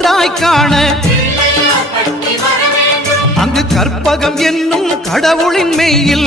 ஒன்றாய் காண. அங்கு கற்பகம் என்னும் கடவுளின் மெய்யில்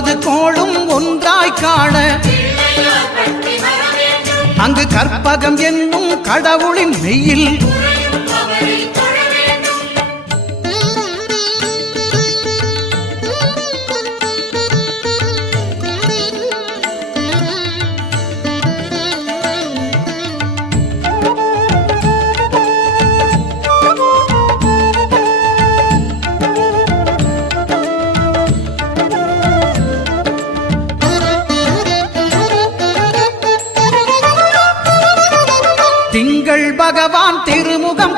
ஒன்பது கோளும் ஒன்றாய் காண. அங்கு கற்பகம் என்னும் கடவுளின் மெய்யில்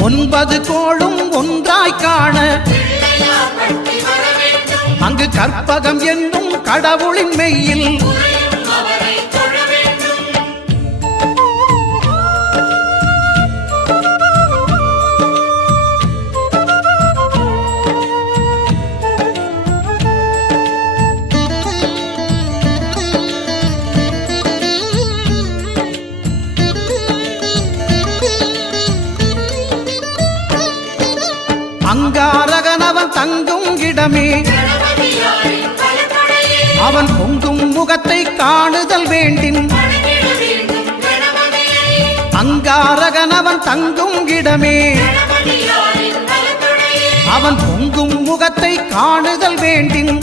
ஒன்பது கோளும் ஒன்றாய் காண. அங்கு கற்பகம் என்னும் கடவுளின் மெய்யில் அங்காரகனவன் தங்கும் இடமே. அவன் பொங்கும் முகத்தை காணுதல் வேண்டின். அங்காரகன் அவன் தங்கும் இடமே. அவன் பொங்கும் முகத்தை காணுதல் வேண்டின்.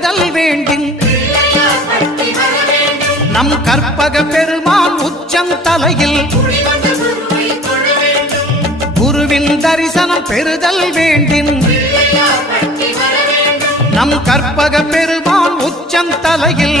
பெறுதல் வேண்டும். நம் கற்பக பெருமான் உச்சம் தலையில் குருவின் தரிசனம் பெறுதல் வேண்டின் நம் கற்பக பெருமான் உச்சம் தலையில்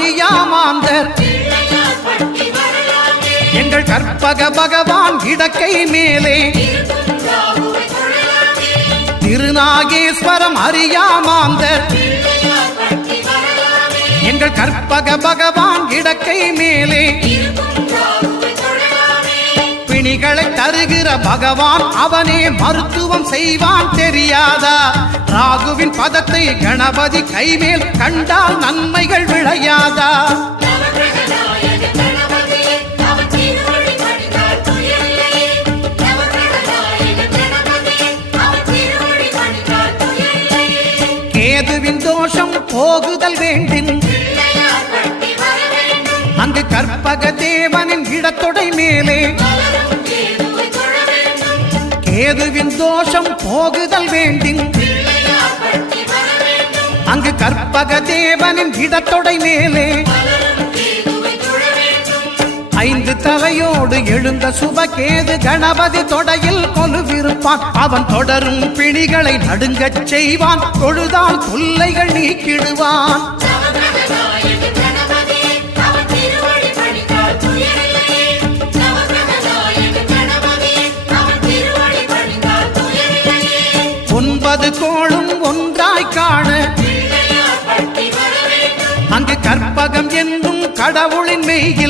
திருநாகேஸ்வரம் அறியாமாந்தர் எங்கள் கற்பக பகவான் இடக்கை மேலே. திருநாகேஸ்வரம் அறியாமாந்தர். எங்கள் கற்பக பகவான் இடக்கை மேலே. பிணிகளை தருகிற பகவான் அவனே மருத்துவம் செய்வான் தெரியாத? ராகுவின் பதத்தை கணபதி கைமேல் கண்டால் நன்மைகள் விளையாதா? கேதுவின் தோஷம் போகுதல் வேண்டின் வேண்டும், அங்கு கற்பக தேவனின் இடத்தொடை மேலே. கேதுவின் தோஷம் போகுதல் வேண்டின் கற்பக தேவனின் இடத்தொடை மேலே ஐந்து தலையோடு எழுந்த சுபகேது கணபதி தொடையில் கொலுவிருப்பான். அவன் தொடரும் பிணிகளை நடுங்கச் செய்வான். தொழுதால் தொல்லைகள் நீக்கிடுவான். கற்பகம் என்றும் கடவுளின் மெய்யில்